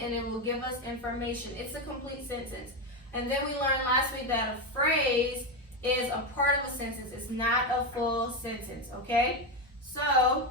and it will give us information. It's a complete sentence. And then we learned last week that a phrase is a part of a sentence. It's not a full sentence, okay? So,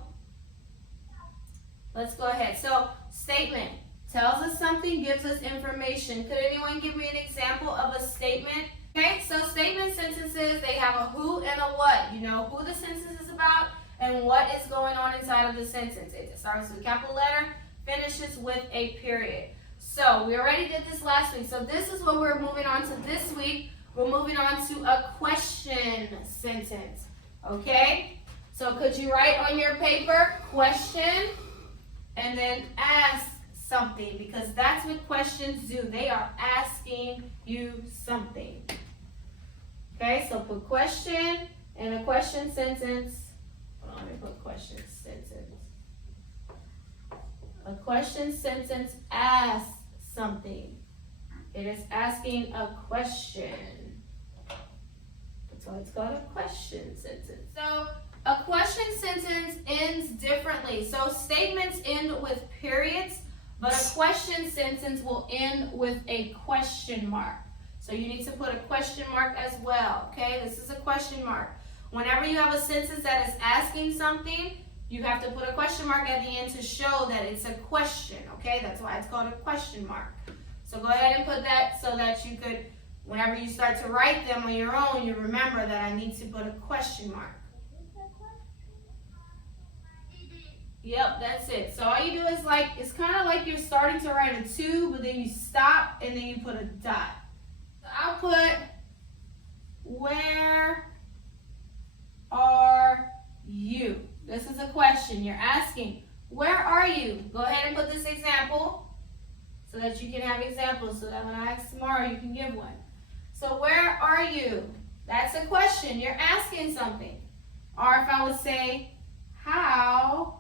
let's go ahead. So, statement tells us something, gives us information. Could anyone give me an example of a statement? Okay, so statement sentences, they have a who and a what. You know who the sentence is about and what is going on inside of the sentence. It starts with a capital letter, finishes with a period. So we already did this last week. So this is what we're moving on to this week. We're moving on to a question sentence. Okay? So could you write on your paper, question, and then ask something, because that's what questions do. They are asking you something. Okay, so put question in a question sentence. Let me put question sentence. A question sentence asks something. It is asking a question. That's why it's called a question sentence. So a question sentence ends differently. So statements end with periods, but a question sentence will end with a question mark. So you need to put a question mark as well, okay? This is a question mark. Whenever you have a sentence that is asking something, you have to put a question mark at the end to show that it's a question, okay? That's why it's called a question mark. So go ahead and put that so that you could, whenever you start to write them on your own, you remember that I need to put a question mark. Yep, that's it. So all you do is it's kind of like you're starting to write a 2, but then you stop and then you put a dot. So I'll put, where are you? This is a question. You're asking, where are you? Go ahead and put this example so that you can have examples so that when I ask tomorrow, you can give one. So where are you? That's a question. You're asking something. Or if I would say, how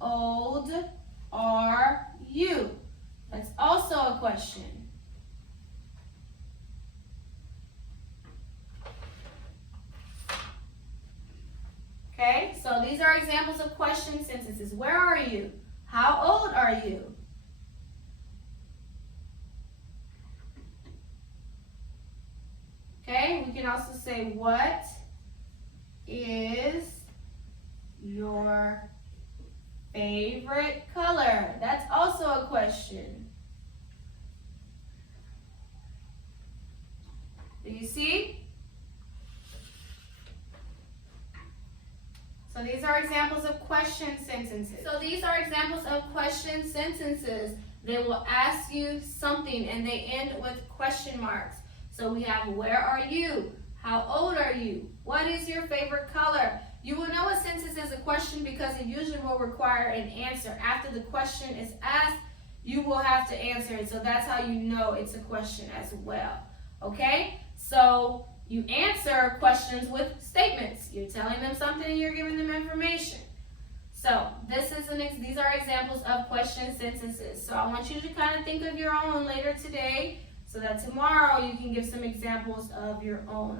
old are you? That's also a question. Okay, so these are examples of question sentences. Where are you? How old are you? Okay, we can also say, what is your favorite color? That's also a question. Do you see? So these are examples of question sentences. They will ask you something and they end with question marks. So we have, where are you? How old are you? What is your favorite color? You will know a sentence is a question because it usually will require an answer. After the question is asked, you will have to answer it. So that's how you know it's a question as well. Okay? So you answer questions with statements. You're telling them something and you're giving them information. So these are examples of question sentences. So I want you to kind of think of your own later today so that tomorrow you can give some examples of your own.